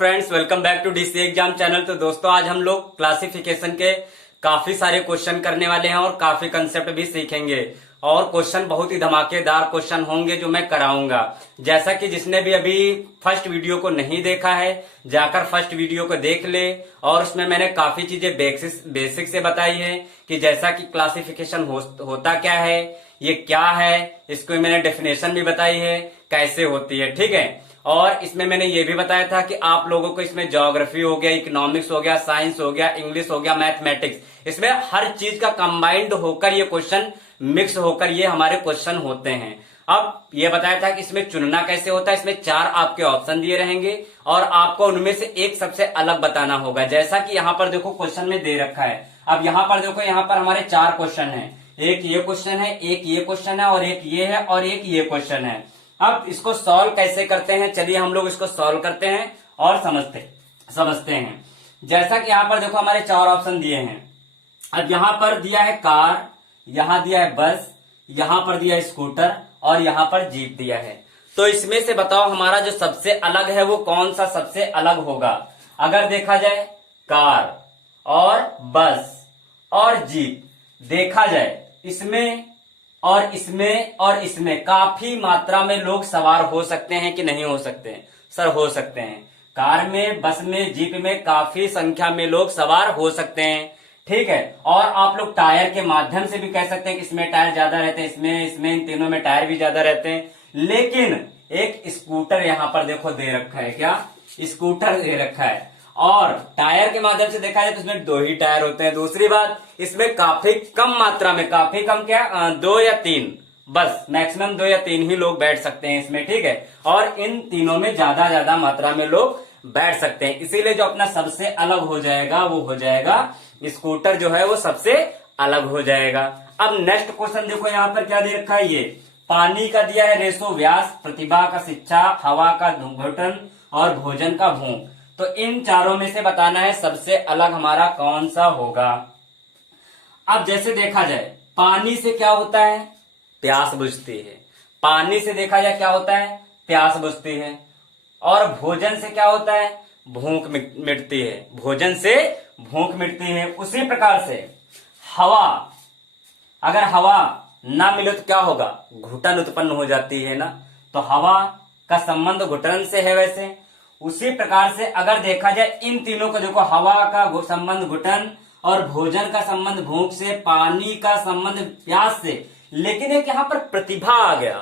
Friends, welcome back to DC exam channel. तो दोस्तों, आज हम लोग क्लासिफिकेशन के काफी सारे क्वेश्चन करने वाले हैं और काफी कंसेप्ट भी सीखेंगे और क्वेश्चन बहुत ही धमाकेदार क्वेश्चन होंगे जो मैं कराऊंगा। जैसा कि जिसने भी अभी फर्स्ट वीडियो को नहीं देखा है, जाकर फर्स्ट वीडियो को देख ले। और उसमें मैंने काफी चीजें बेसिक से बताई है कि जैसा कि क्लासिफिकेशन होता क्या है, ये क्या है, इसको मैंने डेफिनेशन भी बताई है कैसे होती है, ठीक है। और इसमें मैंने ये भी बताया था कि आप लोगों को इसमें ज्योग्राफी हो गया, इकोनॉमिक्स हो गया, साइंस हो गया, इंग्लिश हो गया, मैथमेटिक्स, इसमें हर चीज का कंबाइंड होकर ये क्वेश्चन मिक्स होकर ये हमारे क्वेश्चन होते हैं। अब ये बताया था कि इसमें चुनना कैसे होता है। इसमें 4 आपके ऑप्शन दिए रहेंगे और आपको उनमें से एक सबसे अलग बताना होगा। जैसा कि यहाँ पर देखो क्वेश्चन में दे रखा है। अब यहाँ पर देखो, यहाँ पर हमारे 4 क्वेश्चन है। एक ये क्वेश्चन है, एक ये क्वेश्चन है, और एक ये है, और एक ये क्वेश्चन है। अब इसको सॉल्व कैसे करते हैं, चलिए हम लोग इसको सॉल्व करते हैं और समझते हैं। जैसा कि यहाँ पर देखो हमारे 4 ऑप्शन दिए हैं। अब यहाँ पर दिया है कार, यहाँ दिया है बस, यहाँ पर दिया है स्कूटर और यहाँ पर जीप दिया है। तो इसमें से बताओ हमारा जो सबसे अलग है वो कौन सा सबसे अलग होगा। अगर देखा जाए कार और बस और जीप, देखा जाए इसमें और इसमें और इसमें काफी मात्रा में लोग सवार हो सकते हैं कि नहीं हो सकते हैं? सर हो सकते हैं। कार में, बस में, जीप में काफी संख्या में लोग सवार हो सकते हैं, ठीक है। और आप लोग टायर के माध्यम से भी कह सकते हैं कि इसमें टायर ज्यादा रहते हैं, इसमें इन तीनों में टायर भी ज्यादा रहते हैं। लेकिन एक स्कूटर यहाँ पर देखो दे रखा है, क्या स्कूटर दे रखा है, और टायर के माध्यम से देखा जाए तो इसमें 2 ही टायर होते हैं। दूसरी बात, इसमें काफी कम मात्रा में, काफी कम क्या 2 या 3, बस मैक्सिमम 2 या 3 ही लोग बैठ सकते हैं इसमें, ठीक है। और इन तीनों में ज्यादा मात्रा में लोग बैठ सकते हैं। इसीलिए जो अपना सबसे अलग हो जाएगा वो हो जाएगा स्कूटर, जो है वो सबसे अलग हो जाएगा। अब नेक्स्ट क्वेश्चन देखो, यहाँ पर क्या दे रखा है, ये पानी का दिया है रेशो व्यास, प्रतिभा का शिक्षा, हवा का घुटन और भोजन का भूख। तो इन चारों में से बताना है सबसे अलग हमारा कौन सा होगा। अब जैसे देखा जाए, पानी से क्या होता है, प्यास बुझती है। पानी से देखा जाए क्या होता है, प्यास बुझती है। और भोजन से क्या होता है, भूख मिटती है। भोजन से भूख मिटती है। उसी प्रकार से हवा, अगर हवा ना मिले तो क्या होगा, घुटन उत्पन्न हो जाती है ना। तो हवा का संबंध घुटन से है। वैसे उसी प्रकार से अगर देखा जाए इन तीनों को देखो, हवा का संबंध घुटन और भोजन का संबंध भूख से, पानी का संबंध प्यास से। लेकिन एक यहाँ पर प्रतिभा आ गया,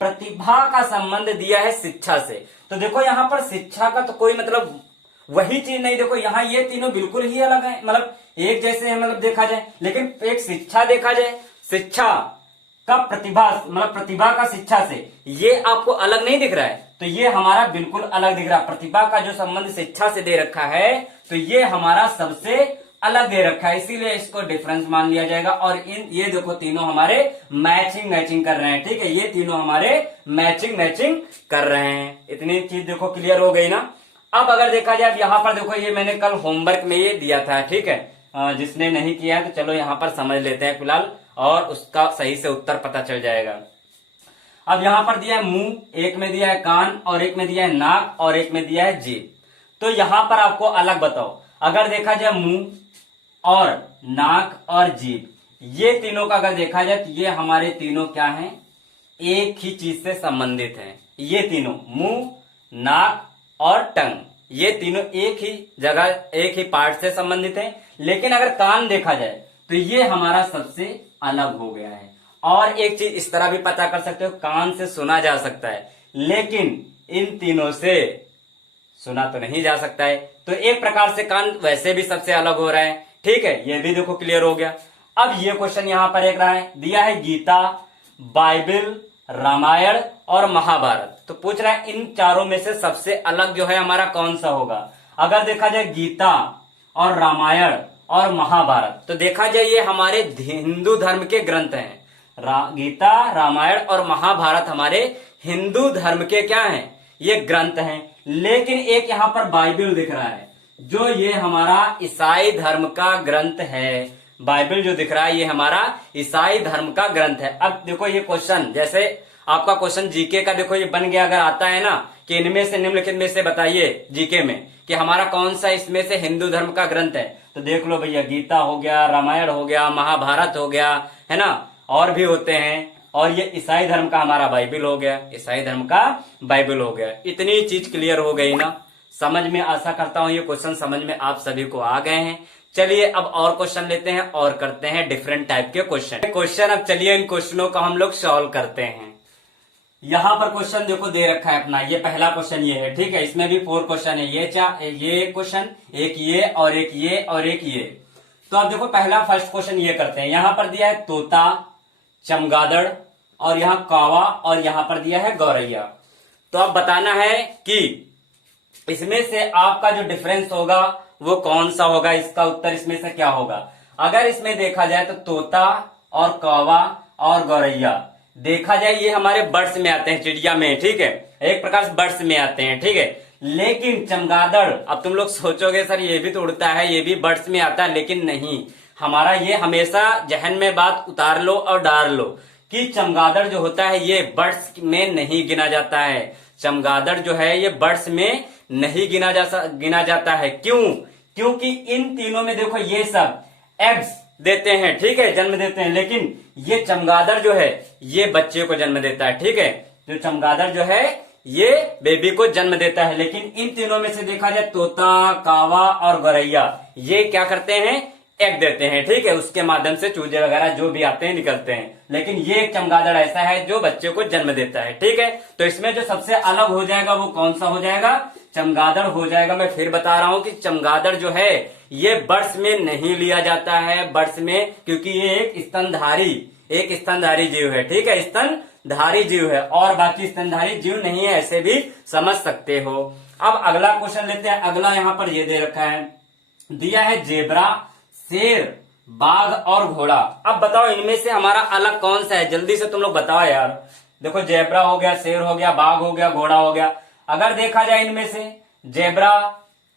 प्रतिभा का संबंध दिया है शिक्षा से। तो देखो यहाँ पर शिक्षा का तो कोई मतलब वही चीज नहीं। देखो यहाँ ये तीनों बिल्कुल ही अलग है, मतलब एक जैसे है, मतलब देखा जाए। लेकिन एक शिक्षा देखा जाए, शिक्षा का प्रतिभा, मतलब प्रतिभा का शिक्षा से, ये आपको अलग नहीं दिख रहा है, तो ये हमारा बिल्कुल अलग दिख रहा है। प्रतिभा का जो संबंध शिक्षा से दे रखा है तो ये हमारा सबसे अलग दे रखा है, इसीलिए इसको डिफरेंस मान लिया जाएगा। और ये देखो तीनों हमारे मैचिंग कर रहे हैं, ठीक है। ये तीनों हमारे मैचिंग कर रहे हैं। इतनी चीज देखो क्लियर हो गई ना। अब अगर देखा जाए, अब यहाँ पर देखो, ये मैंने कल होमवर्क में ये दिया था, ठीक है। जिसने नहीं किया है तो चलो यहाँ पर समझ लेते हैं फिलहाल, और उसका सही से उत्तर पता चल जाएगा। अब यहाँ पर दिया है मुंह, एक में दिया है कान, और एक में दिया है नाक, और एक में दिया है जीभ। तो यहाँ पर आपको अलग बताओ। अगर देखा जाए मुंह और नाक और जीभ, ये तीनों का अगर देखा जाए तो ये हमारे तीनों क्या हैं, एक ही चीज से संबंधित हैं। ये तीनों मुंह, नाक और टंग, ये तीनों एक ही जगह, एक ही पार्ट से संबंधित हैं। लेकिन अगर कान देखा जाए तो ये हमारा सबसे अलग हो गया है। और एक चीज इस तरह भी पता कर सकते हो, कान से सुना जा सकता है, लेकिन इन तीनों से सुना तो नहीं जा सकता है। तो एक प्रकार से कान वैसे भी सबसे अलग हो रहा है, ठीक है। ये भी देखो क्लियर हो गया। अब ये क्वेश्चन यहां पर एक रहा है, दिया है गीता, बाइबल, रामायण और महाभारत। तो पूछ रहा है इन चारों में से सबसे अलग जो है हमारा कौन सा होगा। अगर देखा जाए गीता और रामायण और महाभारत, तो देखा जाए ये हमारे हिंदू धर्म के ग्रंथ हैं। गीता, रामायण और महाभारत हमारे हिंदू धर्म के क्या हैं, ये ग्रंथ हैं। लेकिन एक यहाँ पर बाइबल दिख रहा है, जो ये हमारा ईसाई धर्म का ग्रंथ है। बाइबल जो दिख रहा है ये हमारा ईसाई धर्म का ग्रंथ है। अब देखो ये क्वेश्चन, जैसे आपका क्वेश्चन जीके का देखो ये बन गया, अगर आता है ना कि इनमें से निम्नलिखित में से बताइए जीके में कि हमारा कौन सा इसमें से हिंदू धर्म का ग्रंथ है। तो देख लो भैया, गीता हो गया, रामायण हो गया, महाभारत हो गया, है ना, और भी होते हैं। और ये ईसाई धर्म का हमारा बाइबल हो गया, ईसाई धर्म का बाइबल हो गया। इतनी चीज क्लियर हो गई ना, समझ में, आशा करता हूं ये क्वेश्चन समझ में आप सभी को आ गए हैं। चलिए अब और क्वेश्चन लेते हैं और करते हैं डिफरेंट टाइप के क्वेश्चन। अब चलिए इन क्वेश्चनों का हम लोग सॉल्व करते हैं। यहां पर क्वेश्चन देखो दे रखा है अपना, ये पहला क्वेश्चन ये है, ठीक है। इसमें भी 4 क्वेश्चन है, ये क्वेश्चन, एक ये और एक ये और एक ये। तो अब देखो पहला फर्स्ट क्वेश्चन ये करते हैं। यहां पर दिया है तोता, चमगादड़, और यहाँ कावा, और यहां पर दिया है गौरैया। तो अब बताना है कि इसमें से आपका जो डिफरेंस होगा वो कौन सा होगा, इसका उत्तर इसमें से क्या होगा। अगर इसमें देखा जाए तो तोता और कौवा और गौरैया देखा जाए ये हमारे बर्ड्स में आते हैं, चिड़िया में, ठीक है, एक प्रकार से बर्ड्स में आते हैं, ठीक है। लेकिन चमगादड़, अब तुम लोग सोचोगे सर ये भी तो उड़ता है, ये भी बर्ड्स में आता है, लेकिन नहीं, हमारा ये हमेशा जहन में बात उतार लो और डाल लो कि चमगादड़ जो होता है ये बर्ड्स में नहीं गिना जाता है। चमगादड़ जो है ये बर्ड्स में नहीं गिना जाता है। क्यों? क्योंकि इन तीनों में देखो ये सब एग्स देते हैं, ठीक है, जन्म देते हैं, लेकिन ये चमगादड़ जो है ये बच्चे को जन्म देता है, ठीक है। जो चमगादड़ जो है ये बेबी को जन्म देता है। लेकिन इन तीनों में से देखा जाए तोता, कावा और गौरैया ये क्या करते हैं, एग देते हैं, ठीक है, उसके माध्यम से चूजे वगैरह जो भी आते हैं निकलते हैं। लेकिन ये एक चमगादड़ ऐसा है जो बच्चे को जन्म देता है, ठीक है। तो इसमें जो सबसे अलग हो जाएगा वो कौन सा हो जाएगा, चमगादड़ हो जाएगा। मैं फिर बता रहा हूं कि चमगादड़ जो है ये बर्ड्स में नहीं लिया जाता है, बर्ड्स में, क्योंकि ये एक स्तनधारी जीव है, ठीक है, स्तनधारी जीव है, और बाकी स्तनधारी जीव नहीं है, ऐसे भी समझ सकते हो। अब अगला क्वेश्चन लेते हैं। अगला यहाँ पर ये दे रखा है, दिया है जेब्रा, शेर, बाघ और घोड़ा। अब बताओ इनमें से हमारा अलग कौन सा है, जल्दी से तुम लोग बताओ यार। देखो जेब्रा हो गया, शेर हो गया, बाघ हो गया, घोड़ा हो गया। अगर देखा जाए इनमें से जेब्रा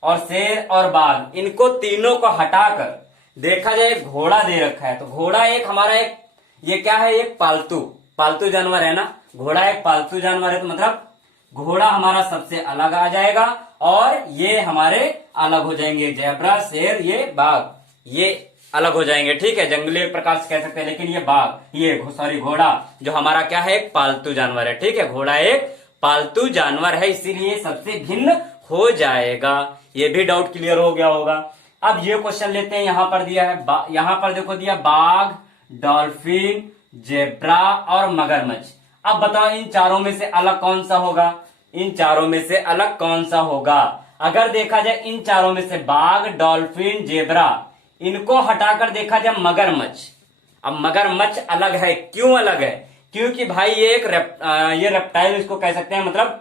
और शेर और बाघ, इनको तीनों को हटाकर देखा जाए घोड़ा दे रखा है, तो घोड़ा एक हमारा एक ये क्या है, एक पालतू जानवर है ना। घोड़ा एक पालतू जानवर है, तो मतलब घोड़ा हमारा सबसे अलग आ जाएगा और ये हमारे अलग हो जाएंगे। जेब्रा, शेर, ये बाघ ये अलग हो जाएंगे, ठीक है, जंगली प्रकार से कह सकते हैं। लेकिन ये घोड़ा जो हमारा क्या है, एक पालतू जानवर है, ठीक है, घोड़ा एक पालतू जानवर है, इसीलिए सबसे भिन्न हो जाएगा। ये भी डाउट क्लियर हो गया होगा। अब ये क्वेश्चन लेते हैं। यहां पर दिया है, यहां पर देखो दिया बाघ, डॉल्फिन, जेब्रा और मगरमच्छ। अब बताओ इन चारों में से अलग कौन सा होगा, इन चारों में से अलग कौन सा होगा। अगर देखा जाए इन चारों में से बाघ, डॉल्फिन, जेब्रा, इनको हटाकर देखा जाए मगरमच्छ। अब मगरमच्छ अलग है, क्यों अलग है, क्योंकि भाई ये एक ये रेप्टाइल इसको कह सकते हैं, मतलब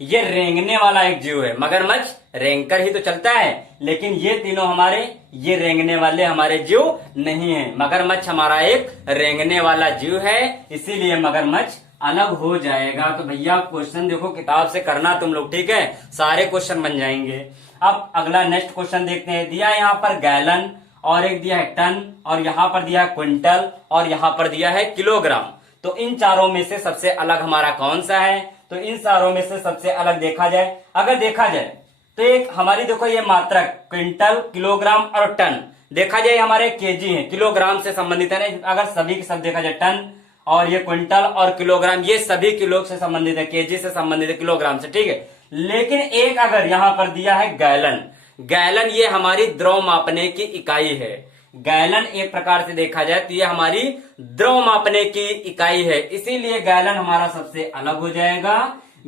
ये रेंगने वाला एक जीव है। मगरमच्छ रेंग कर ही तो चलता है, लेकिन ये तीनों हमारे ये रेंगने वाले हमारे जीव नहीं है। मगरमच्छ हमारा एक रेंगने वाला जीव है, इसीलिए मगरमच्छ अलग हो जाएगा। तो भैया क्वेश्चन देखो किताब से करना तुम लोग, ठीक है, सारे क्वेश्चन बन जाएंगे। अब अगला नेक्स्ट क्वेश्चन देखते हैं। दिया है यहाँ पर गैलन, और एक दिया है टन, और यहाँ पर दिया है क्विंटल, और यहाँ पर दिया है किलोग्राम। तो इन चारों में से सबसे अलग हमारा कौन सा है, तो इन चारों में से सबसे अलग देखा जाए, अगर देखा जाए तो एक हमारी देखो ये मात्रक क्विंटल, किलोग्राम और टन देखा जाए हमारे केजी है, किलोग्राम से संबंधित है ना। अगर सभी के सब देखा जाए टन और ये क्विंटल और किलोग्राम ये सभी किलो से संबंधित है, केजी से संबंधित है, किलोग्राम से, ठीक है। लेकिन एक अगर यहां पर दिया है गैलन, गैलन ये हमारी द्रव मापने की इकाई है। गैलन एक प्रकार से देखा जाए तो ये हमारी द्रव मापने की इकाई है, इसीलिए गैलन हमारा सबसे अलग हो जाएगा।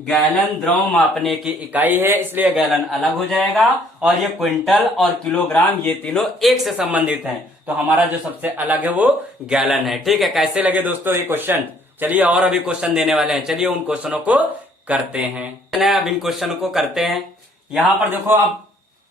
गैलन द्रव मापने की इकाई है, इसलिए गैलन अलग हो जाएगा। और ये क्विंटल और किलोग्राम ये तीनों एक से संबंधित हैं, तो हमारा जो सबसे अलग है वो गैलन है, ठीक है। कैसे लगे दोस्तों ये क्वेश्चन? चलिए और अभी क्वेश्चन देने वाले हैं, चलिए उन क्वेश्चनों को करते हैं। अब इन क्वेश्चन को करते हैं। यहां पर देखो, अब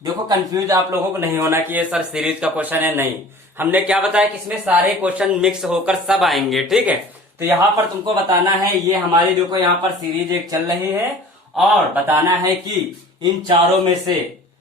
देखो कंफ्यूज आप लोगों को नहीं होना कि ये सर सीरीज का क्वेश्चन है, नहीं, हमने क्या बताया कि इसमें सारे क्वेश्चन मिक्स होकर सब आएंगे, ठीक है। तो यहाँ पर तुमको बताना है, ये हमारी देखो यहाँ पर सीरीज एक चल रही है, और बताना है कि इन चारों में से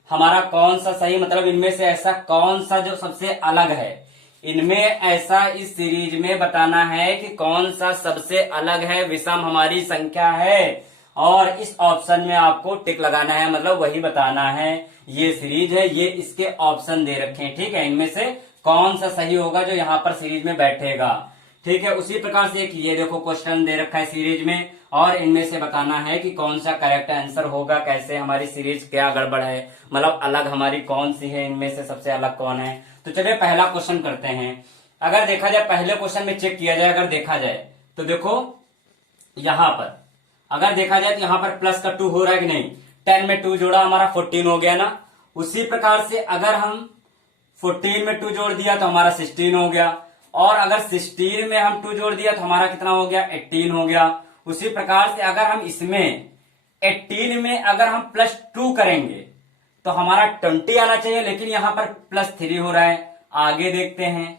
हमारा कौन सा सही, मतलब इनमें से ऐसा कौन सा जो सबसे अलग है, इनमें ऐसा इस सीरीज में बताना है कि कौन सा सबसे अलग है, विषम हमारी संख्या है। और इस ऑप्शन में आपको टिक लगाना है, मतलब वही बताना है ये सीरीज है, ये इसके ऑप्शन दे रखे हैं, ठीक है। इनमें से कौन सा सही होगा जो यहाँ पर सीरीज में बैठेगा, ठीक है। उसी प्रकार से एक ये देखो क्वेश्चन दे रखा है सीरीज में, और इनमें से बताना है कि कौन सा करेक्ट आंसर होगा, कैसे हमारी सीरीज क्या गड़बड़ है, मतलब अलग हमारी कौन सी है, इनमें से सबसे अलग कौन है। तो चलिए पहला क्वेश्चन करते हैं। अगर देखा जाए पहले क्वेश्चन में चेक किया जाए, अगर देखा जाए तो देखो यहां पर अगर देखा जाए तो यहां पर प्लस का 2 हो रहा है कि नहीं, 10 में 2 जोड़ा हमारा 14 हो गया ना। उसी प्रकार से अगर हम 14 में 2 जोड़ दिया तो हमारा 16 हो गया, और अगर 16 में हम 2 जोड़ दिया तो हमारा कितना हो गया, 18 हो गया। उसी प्रकार से अगर हम इसमें 18 में अगर हम +2 करेंगे तो हमारा 20 आना चाहिए, लेकिन यहां पर +3 हो रहा है। आगे देखते हैं,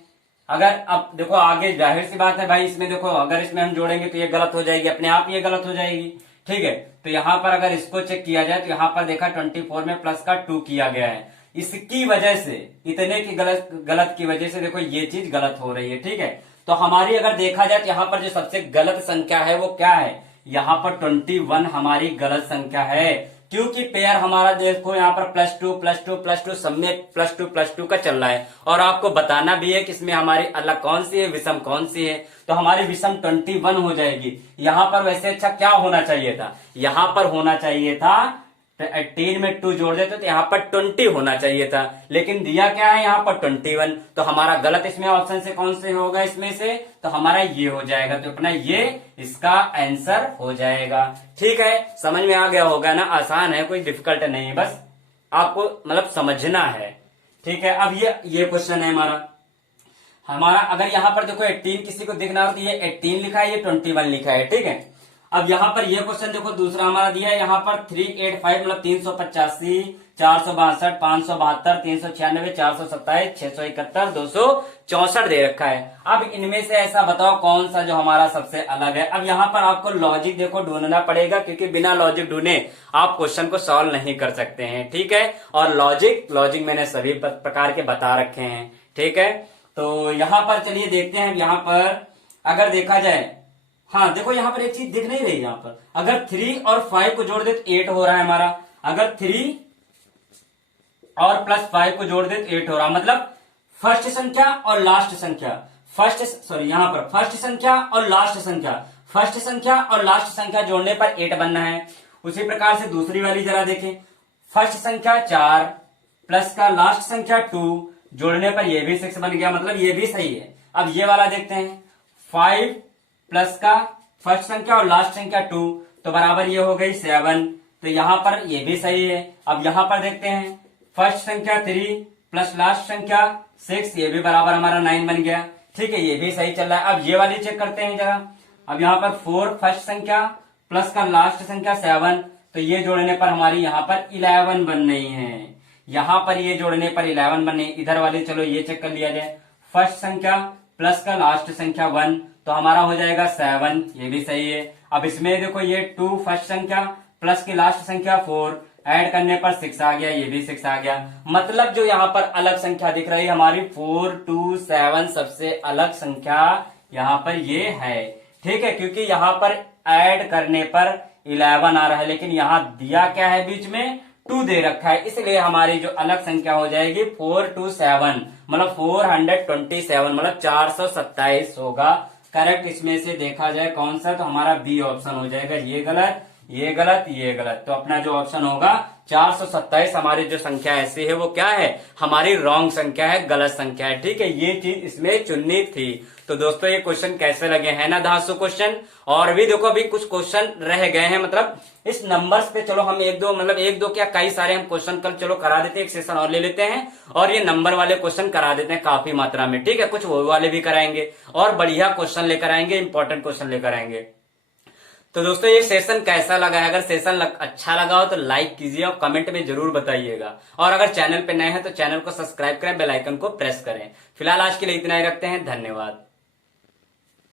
अगर अब देखो आगे जाहिर सी बात है भाई, इसमें देखो अगर इसमें हम जोड़ेंगे तो ये गलत हो जाएगी, अपने आप ये गलत हो जाएगी, ठीक है। तो यहां पर अगर इसको चेक किया जाए तो यहां पर देखा 24 में प्लस का 2 किया गया है। इसकी वजह से, इतने की गलत की वजह से देखो ये चीज गलत हो रही है, ठीक है। तो हमारी अगर देखा जाए तो यहाँ पर जो सबसे गलत संख्या है वो क्या है, यहाँ पर 21 हमारी गलत संख्या है, क्योंकि पेयर हमारा देखो यहाँ पर +2 सब में +2 का चल रहा है। और आपको बताना भी है कि इसमें हमारी अलग कौन सी है, विषम कौन सी है। तो हमारी विषम 21 हो जाएगी। यहाँ पर वैसे अच्छा क्या होना चाहिए था, यहाँ पर होना चाहिए था 18 में 2 जोड़ देते तो यहाँ पर 20 होना चाहिए था, लेकिन दिया क्या है यहाँ पर 21। तो हमारा गलत इसमें ऑप्शन से कौन से होगा, इसमें से तो हमारा ये हो जाएगा, तो अपना ये इसका आंसर हो जाएगा, ठीक है। समझ में आ गया होगा ना, आसान है, कोई डिफिकल्ट नहीं है, बस आपको मतलब समझना है, ठीक है। अब ये क्वेश्चन है हमारा अगर यहाँ पर देखो 18 किसी को दिखना हो तो ये 18 लिखा है, ये 21 लिखा है, ठीक है। अब यहाँ पर ये क्वेश्चन देखो दूसरा हमारा दिया है, यहाँ पर 385 मतलब 385, 462, 572, 396, 427, 671, 264 दे रखा है। अब इनमें से ऐसा बताओ कौन सा जो हमारा सबसे अलग है। अब यहाँ पर आपको लॉजिक देखो ढूंढना पड़ेगा, क्योंकि बिना लॉजिक ढूंढे आप क्वेश्चन को सॉल्व नहीं कर सकते हैं, ठीक है। और लॉजिक मैंने सभी प्रकार के बता रखे हैं, ठीक है। तो यहाँ पर चलिए देखते हैं, यहाँ पर अगर देखा जाए, हाँ देखो यहाँ पर एक चीज दिख नहीं रही, यहाँ पर अगर 3 और 5 को जोड़ दे तो 8 हो रहा है हमारा, अगर 3 और +5 को जोड़ दे तो 8 हो रहा, मतलब फर्स्ट संख्या और लास्ट संख्या, यहाँ पर फर्स्ट संख्या और लास्ट संख्या, फर्स्ट संख्या और लास्ट संख्या जोड़ने पर 8 बनना है। उसी प्रकार से दूसरी वाली जरा देखें, फर्स्ट संख्या 4 प्लस का लास्ट संख्या 2 जोड़ने पर ये भी 6 बन गया, मतलब ये भी सही है। अब ये वाला देखते हैं, 5 प्लस का फर्स्ट संख्या और लास्ट संख्या 2 तो बराबर ये हो गई 7, तो यहां पर ये भी सही है। अब यहां पर देखते हैं, फर्स्ट संख्या 3 प्लस लास्ट संख्या 6, ये भी बराबर हमारा 9 बन गया, ठीक है, ये भी सही चल रहा है। अब ये वाली चेक करते हैं जरा, अब यहाँ पर 4 फर्स्ट संख्या प्लस का लास्ट संख्या 7, तो ये जोड़ने पर हमारी यहाँ पर 11 बन रही है, यहाँ पर ये जोड़ने पर 11 बन रही। इधर वाली चलो ये चेक कर लिया जाए, फर्स्ट संख्या प्लस का लास्ट संख्या 1 तो हमारा हो जाएगा 7, ये भी सही है। अब इसमें देखो ये 2 फर्स्ट संख्या प्लस की लास्ट संख्या 4 ऐड करने पर 6 आ गया, ये भी 6 आ गया। मतलब जो यहाँ पर अलग संख्या दिख रही है हमारी 4, 2, 7 सबसे अलग संख्या यहाँ पर ये है, ठीक है, क्योंकि यहाँ पर ऐड करने पर 11 आ रहा है, लेकिन यहाँ दिया क्या है बीच में 2 दे रखा है, इसलिए हमारी जो अलग संख्या हो जाएगी 427 मतलब 427 मतलब 427 होगा करेक्ट। इसमें से देखा जाए कौन सा, तो हमारा बी ऑप्शन हो जाएगा। ये गलत, ये गलत, ये गलत, तो अपना जो ऑप्शन होगा 427 हमारी जो संख्या ऐसी है वो क्या है, हमारी रॉन्ग संख्या है, गलत संख्या है, ठीक है। ये चीज इसमें चुननी थी। तो दोस्तों ये क्वेश्चन कैसे लगे हैं ना, धांसू क्वेश्चन। और भी देखो अभी कुछ क्वेश्चन रह गए हैं, मतलब इस नंबर्स पे चलो हम एक दो क्या कई सारे हम क्वेश्चन कल चलो करा देते हैं, एक सेशन और ले लेते हैं और ये नंबर वाले क्वेश्चन करा देते हैं काफी मात्रा में, ठीक है। कुछ वो वाले भी कराएंगे और बढ़िया क्वेश्चन लेकर आएंगे, इंपॉर्टेंट क्वेश्चन लेकर आएंगे। तो दोस्तों ये सेशन कैसा लगा है, अगर सेशन अच्छा लगा हो तो लाइक कीजिए और कमेंट में जरूर बताइएगा। और अगर चैनल पे नए हैं तो चैनल को सब्सक्राइब करें, बेल आइकन को प्रेस करें। फिलहाल आज के लिए इतना ही रखते हैं, धन्यवाद।